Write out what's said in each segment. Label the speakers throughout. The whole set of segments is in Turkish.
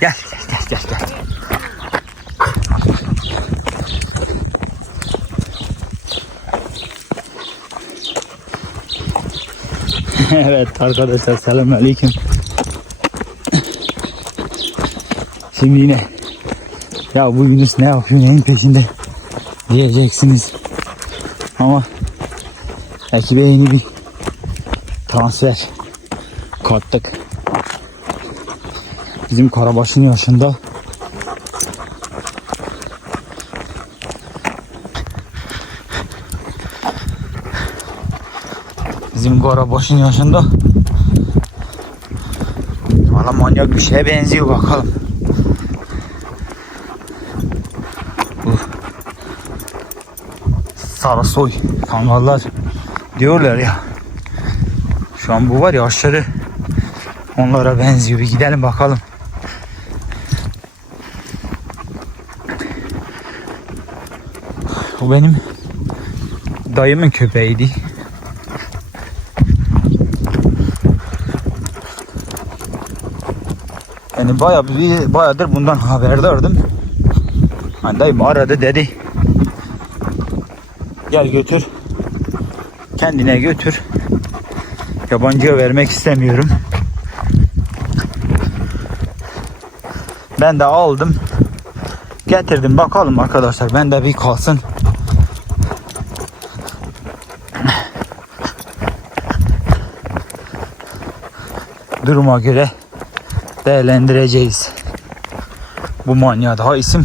Speaker 1: Gel gel gel gel. evet arkadaşlar selamünaleyküm. Şimdi yine ya bu Yunus ne yapıyor neyin peşinde diyeceksiniz. Ama ekibe yeni bir transfer kattık. Bizim Karabaş'ın yaşında Bizim Karabaş'ın yaşında Valla manyak bir şeye benziyor bakalım. Bu Sarasoy kangallar diyorlar ya. Şu an bu var ya aşırı onlara benziyor. Bir gidelim bakalım. Bu benim dayımın köpeğiydi. Yani bayağı bir bayağıdır bundan haberdardım. Hani dayım aradı dedi. Gel götür. Kendine götür. Yabancıya vermek istemiyorum. Ben de aldım. Getirdim bakalım arkadaşlar. Ben de bir kalsın. Duruma göre değerlendireceğiz. Bu manyağa daha isim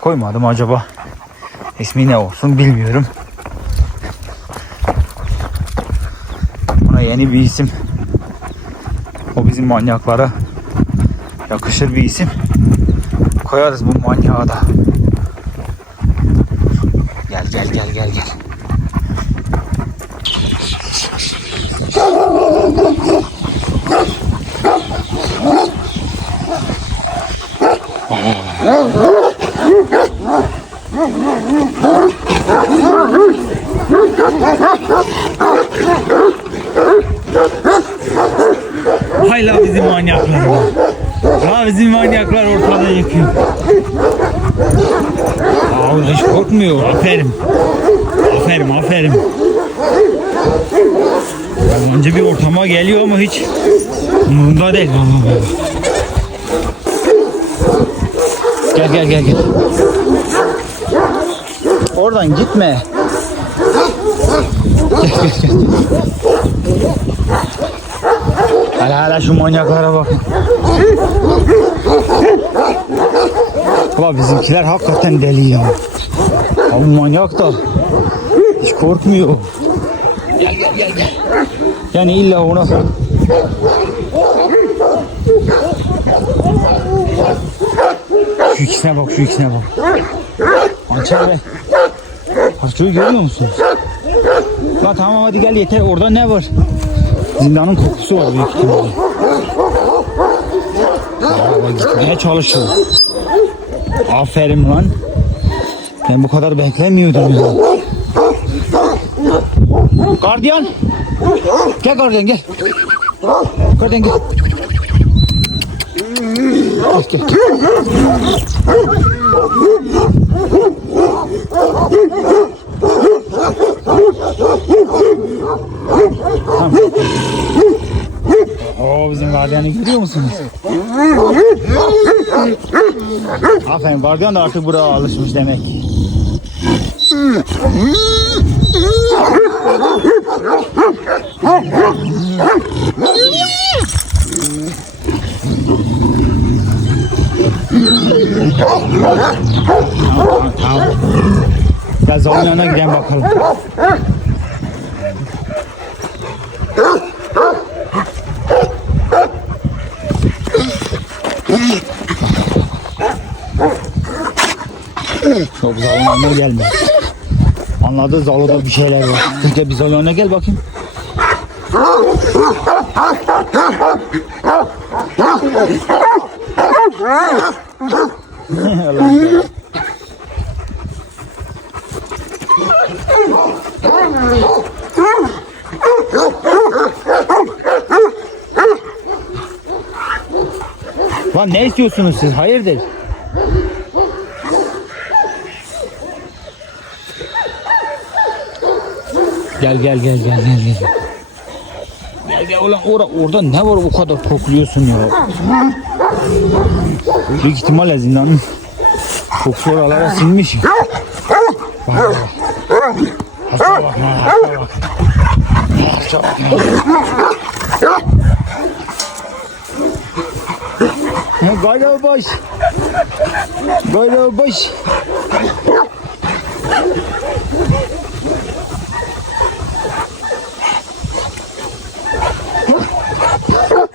Speaker 1: koymadım acaba. İsmi ne olsun bilmiyorum. Buna yeni bir isim. O bizim manyaklara yakışır bir isim. Koyarız bu manyağa da. Gel gel gel gel gel. Hay la bizim manyaklar. La bizim manyaklar ortada yıkıyor. Aa, hiç korkmuyor. Aferin. Aferin aferin. Önce bir ortama geliyor ama hiç umurunda değil. Gel gel gel gel. Oradan gitme. Gel gel gel. Hala hala şu manyaklara bakın. Baba bizimkiler hakikaten deli ya. Abi manyak da hiç korkmuyor. Gel gel gel gel. Yani illa ona Şu ikisine bak, şu ikisine bak. Hançer be. Parçayı görmüyor musunuz? La tamam hadi gel yeter. Orada ne var? Zindanın kokusu var büyük ihtimalle. Baba gitmeye çalışıyor. Aferin lan. Ben bu kadar beklemiyordum ya. Gardiyan. Gel gardiyan gel. Gardiyan gel. Gel gel gel. Oo bizim gardiyanı görüyor musunuz? Aferin gardiyan da artık buraya alışmış demek. Tamam, tamam. Gel Zal'ın yanına gidelim bakalım. Yok Zal'ın yanına gelme. Anladı Zalo'da bir şeyler var. Gel bir Zal'ın yanına gel bakayım. Allah Lan ne istiyorsunuz siz? Hayırdır? Gel gel gel gel gel gel. Gel gel ulan ora, orada ne var o kadar kokluyorsun ya? Büyük ihtimalle zindanın kokusu oralara sinmiş. Bak bak. Hasta bak ha, hasta bak. Hasta bak ha. Ha,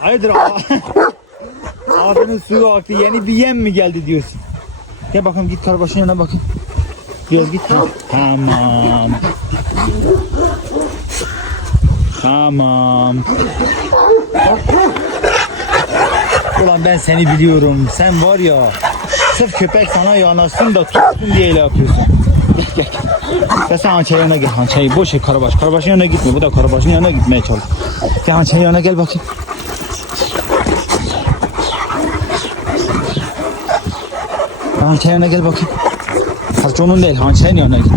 Speaker 1: Hayırdır abi? Ağzının suyu aktı. Yeni bir yem mi geldi diyorsun? Gel bakalım git karbaşın yanına bakın. Biraz git. Tamam. Tamam. Ulan ben seni biliyorum. Sen var ya sırf köpek sana yanaşsın da tutsun diye öyle yapıyorsun. Gel gel. Ya sen hançerin yanına gel. Hançeri boş ver karabaş. Karabaşın yanına gitme. Bu da karabaşın yanına gitmeye çalış. Gel hançerin yanına gel bakayım. Hançerin yanına gel bakayım. Harç onun değil. Hançerin yanına git.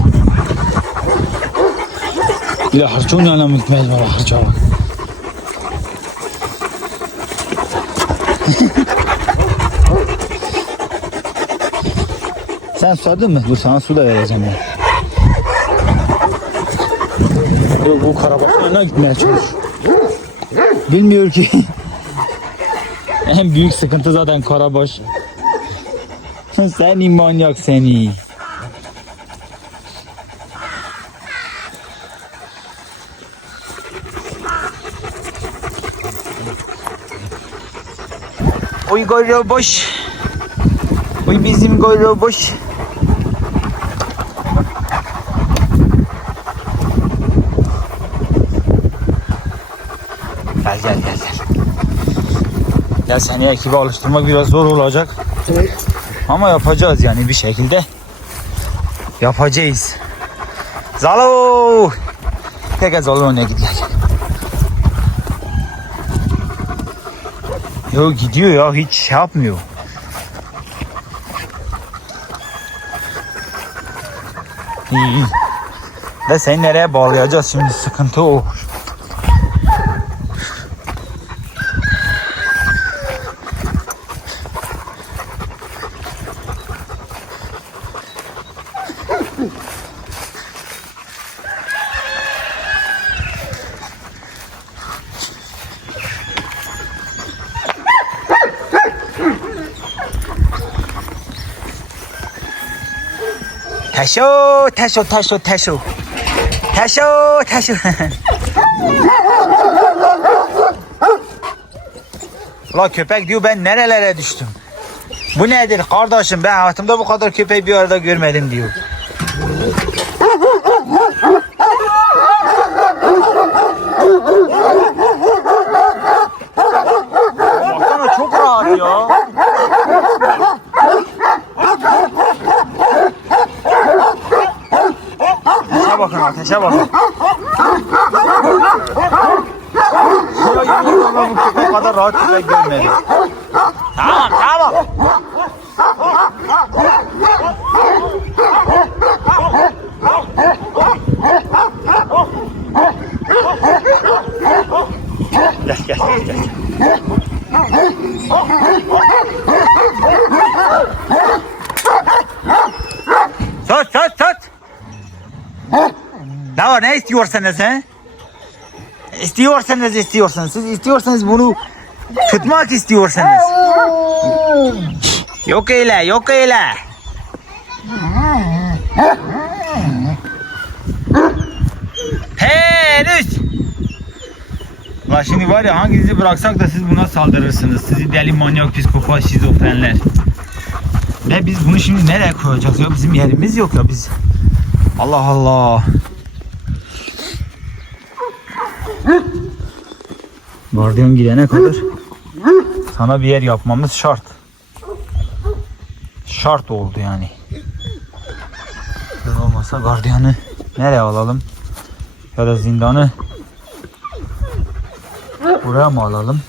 Speaker 1: Bir de harçonun yanına mı gitmeyiz baba harça bak. Sen susadın mı? Dur sana su da vereceğim ben. Yok bu karabaşın yanına gitmeye çalış. Bilmiyor ki. en büyük sıkıntı zaten karabaş. Seni manyak seni. Oy karabaş. Oy bizim karabaş. Gel gel gel gel. Gel seni ekibe alıştırmak biraz zor olacak. Ama yapacağız yani bir şekilde. Yapacağız. Zalo! Gel Zalo önüne gel. Yo gidiyor ya hiç şey yapmıyor. İyi iyi. De seni nereye bağlayacağız şimdi sıkıntı o. Taşo, taşo, taşo, taşo. Taşo, taşo. Ulan köpek diyor ben nerelere düştüm. Bu nedir kardeşim ben hayatımda bu kadar köpeği bir arada görmedim diyor. Baksana çok rahat ya. Ateşe bakın ateşe bakın. Ya yemin ediyorum bu köpek kadar rahat köpek görmedim. Tamam tamam. Gel gel gel. gel. Sus sus sus. Ne istiyorsanız he? İstiyorsanız istiyorsanız. Siz istiyorsanız bunu tutmak istiyorsanız. Yok öyle yok öyle. Henüz. Ulan şimdi var ya hanginizi bıraksak da siz buna saldırırsınız. Sizi deli manyak psikopat şizofrenler. Ve biz bunu şimdi nereye koyacağız ya? Bizim yerimiz yok ya biz. Allah Allah. Gardiyan gidene kadar sana bir yer yapmamız şart. Şart oldu yani. Böyle olmasa gardiyanı nereye alalım? Ya da zindanı buraya mı alalım?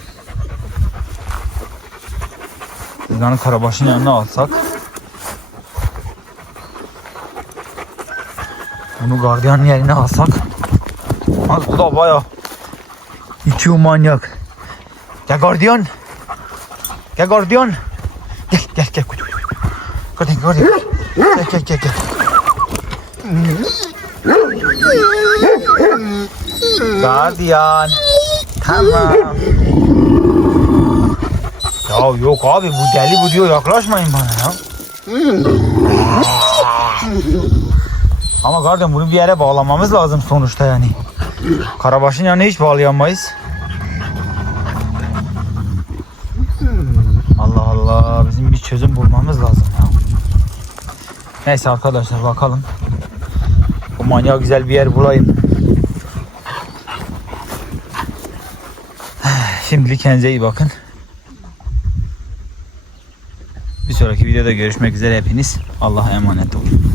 Speaker 1: Zindanı Karabaş'ın yanına alsak. Bunu gardiyanın yerine alsak. Az bu da baya içiyor manyak. Gel gardiyan. Gel gardiyan. Gel gel gel. Gardiyan gardiyan. Gel gel gel gel. Gardiyan. Tamam. Ya yok abi bu deli bu diyor yaklaşmayın bana ya. Ama gardiyan bunu bir yere bağlamamız lazım sonuçta yani. Karabaşın yanına hiç bağlayamayız. Allah Allah bizim bir çözüm bulmamız lazım ya. Neyse arkadaşlar bakalım. Bu manyağı güzel bir yer bulayım. Şimdilik kendinize iyi bakın. Bir sonraki videoda görüşmek üzere hepiniz. Allah'a emanet olun.